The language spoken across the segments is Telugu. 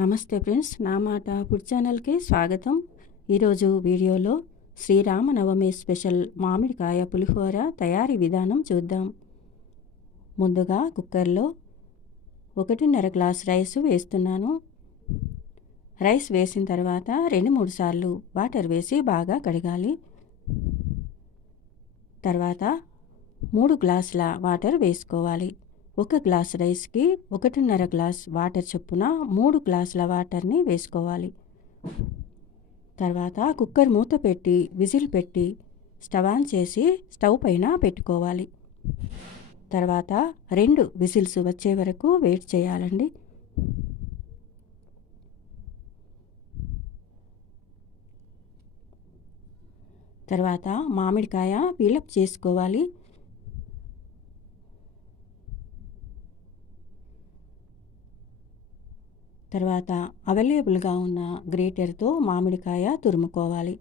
నమస్తే ఫ్రెండ్స్, నా మాట ఫుడ్ ఛానల్కి స్వాగతం. ఈరోజు వీడియోలో శ్రీరామనవమి స్పెషల్ మామిడికాయ పులిహోర తయారీ విధానం చూద్దాం. ముందుగా కుక్కర్లో 1.5 గ్లాస్ రైస్ వేస్తున్నాను. రైస్ వేసిన తర్వాత 2-3 సార్లు వాటర్ వేసి బాగా కడగాలి. తర్వాత 3 గ్లాసుల వాటర్ వేసుకోవాలి. 1 గ్లాస్ రైస్కి 1.5 గ్లాస్ వాటర్ చొప్పున 3 గ్లాసుల వాటర్ని వేసుకోవాలి. తర్వాత కుక్కర్ మూత పెట్టి విజిల్ పెట్టి స్టవ్ ఆన్ చేసి స్టవ్ పైన పెట్టుకోవాలి. తర్వాత 2 విజిల్స్ వచ్చే వరకు వెయిట్ చేయాలండి. తర్వాత మామిడికాయ పీలప్ చేసుకోవాలి. తర్వాత అవైలబుల్గా ఉన్న గ్రేటర్తో మామిడికాయ తురుముకోవాలి.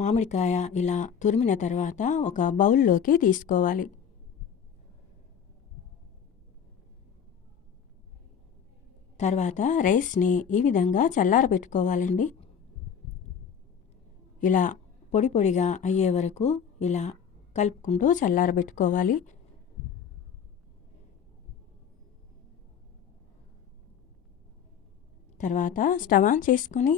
మామిడికాయ ఇలా తురిమిన తర్వాత ఒక బౌల్లోకి తీసుకోవాలి. తర్వాత రైస్ని ఈ విధంగా చల్లారబెట్టుకోవాలండి. ఇలా పొడి పొడిగా అయ్యే వరకు ఇలా కలుపుకుంటూ చల్లారబెట్టుకోవాలి. తర్వాత స్టవ్ ఆన్ చేసుకొని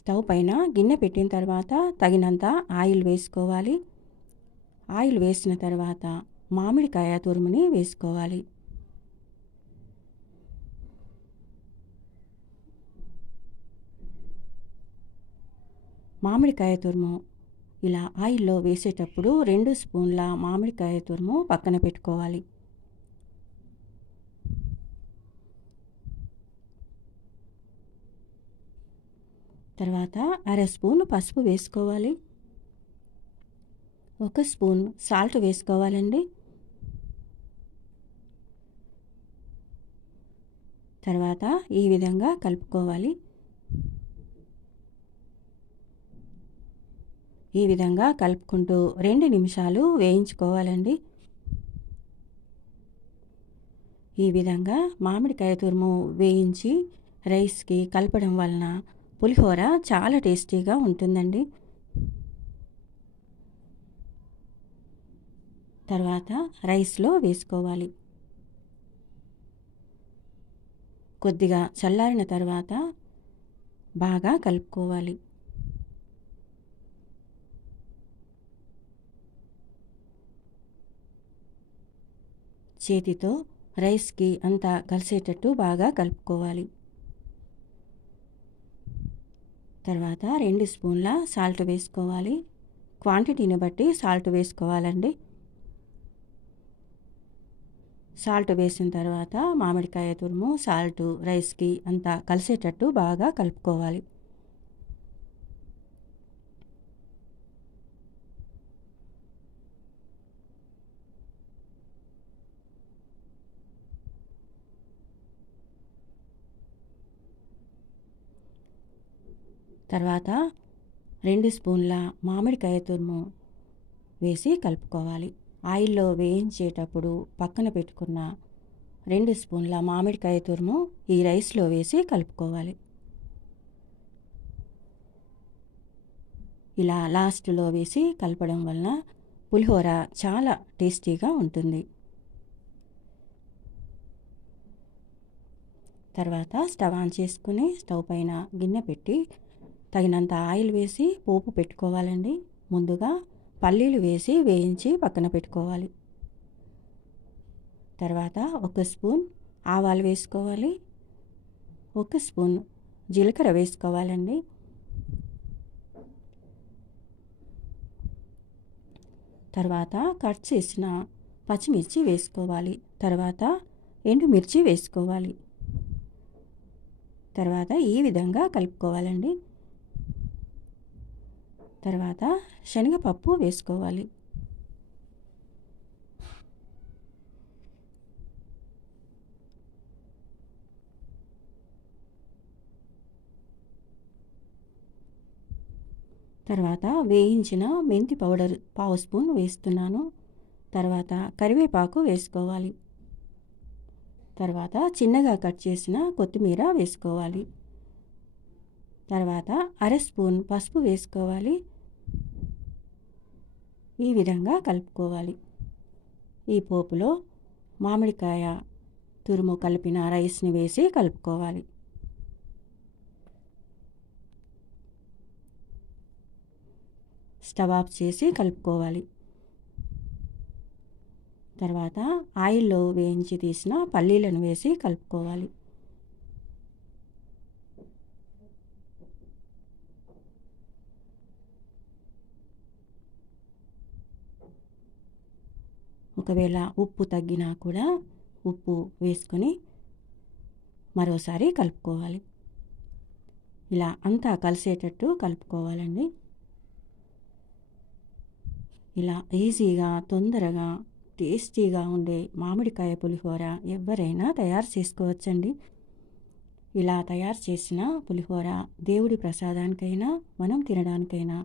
స్టవ్ పైన గిన్నె పెట్టిన తర్వాత తగినంత ఆయిల్ వేసుకోవాలి. ఆయిల్ వేసిన తర్వాత మామిడికాయ తురుముని వేసుకోవాలి. మామిడికాయ తురుము ఇలా ఆయిల్లో వేసేటప్పుడు 2 స్పూన్ల మామిడికాయ తురుము పక్కన పెట్టుకోవాలి. తర్వాత 1/2 స్పూన్ పసుపు వేసుకోవాలి. 1 స్పూన్ సాల్ట్ వేసుకోవాలండి. తర్వాత ఈ విధంగా కలుపుకోవాలి. ఈ విధంగా కలుపుకుంటూ 2 నిమిషాలు వేయించుకోవాలండి. ఈ విధంగా మామిడికాయ తురుము వేయించి రైస్కి కలపడం వలన పులిహోర చాలా టేస్టీగా ఉంటుందండి. తర్వాత రైస్లో వేసుకోవాలి. కొద్దిగా చల్లారిన తర్వాత బాగా కలుపుకోవాలి. చేతితో రైస్కి అంతా కలిసేటట్టు బాగా కలుపుకోవాలి. తర్వాత 2 స్పూన్ల సాల్ట్ వేసుకోవాలి. క్వాంటిటీని బట్టి సాల్ట్ వేసుకోవాలండి. సాల్ట్ వేసిన తర్వాత మామిడికాయ తురుము సాల్ట్ రైస్కి అంతా కలిసేటట్టు బాగా కలుపుకోవాలి. తర్వాత 2 స్పూన్ల మామిడికాయ తురుము వేసి కలుపుకోవాలి. ఆయిల్లో వేయించేటప్పుడు పక్కన పెట్టుకున్న 2 స్పూన్ల మామిడికాయ తురుము ఈ రైస్లో వేసి కలుపుకోవాలి. ఇలా లాస్ట్లో వేసి కలపడం వలన పులిహోర చాలా టేస్టీగా ఉంటుంది. తర్వాత స్టవ్ ఆన్ చేసుకుని స్టవ్ పైన గిన్నె పెట్టి తగినంత ఆయిల్ వేసి పోపు పెట్టుకోవాలండి. ముందుగా పల్లీలు వేసి వేయించి పక్కన పెట్టుకోవాలి. తర్వాత 1 స్పూన్ ఆవాలు వేసుకోవాలి. 1 స్పూన్ జీలకర్ర వేసుకోవాలండి. తర్వాత కట్ చేసిన పచ్చిమిర్చి వేసుకోవాలి. తర్వాత ఎండుమిర్చి వేసుకోవాలి. తర్వాత ఈ విధంగా కలుపుకోవాలండి. తర్వాత శనగపప్పు వేసుకోవాలి. తర్వాత వేయించిన మెంతి పౌడర్ పావు స్పూన్ వేస్తున్నాను. తర్వాత కరివేపాకు వేసుకోవాలి. తర్వాత చిన్నగా కట్ చేసిన కొత్తిమీర వేసుకోవాలి. తర్వాత అర స్పూన్ పసుపు వేసుకోవాలి. ఈ విధంగా కలుపుకోవాలి. ఈ పోపులో మామిడికాయ తురుము కలిపిన రైస్ని వేసి కలుపుకోవాలి. స్టవ్ ఆఫ్ చేసి కలుపుకోవాలి. తర్వాత ఆయిల్లో వేయించి తీసిన పల్లీలను వేసి కలుపుకోవాలి. ఒకవేళ ఉప్పు తగ్గినా కూడా ఉప్పు వేసుకొని మరోసారి కలుపుకోవాలి. ఇలా అంతా కలిసేటట్టు కలుపుకోవాలండి. ఇలా ఈజీగా తొందరగా టేస్టీగా ఉండే మామిడికాయ పులిహోర ఎవరైనా తయారు చేసుకోవచ్చండి. ఇలా తయారు చేసిన పులిహోర దేవుడి ప్రసాదానికైనా మనం తినడానికైనా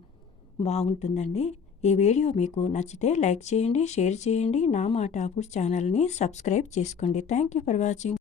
బాగుంటుందండి. ఈ వీడియో మీకు నచ్చితే లైక్ చేయండి, షేర్ చేయండి. నా మాట ఫుడ్ ఛానల్ని సబ్స్క్రైబ్ చేసుకోండి. Thank you for watching.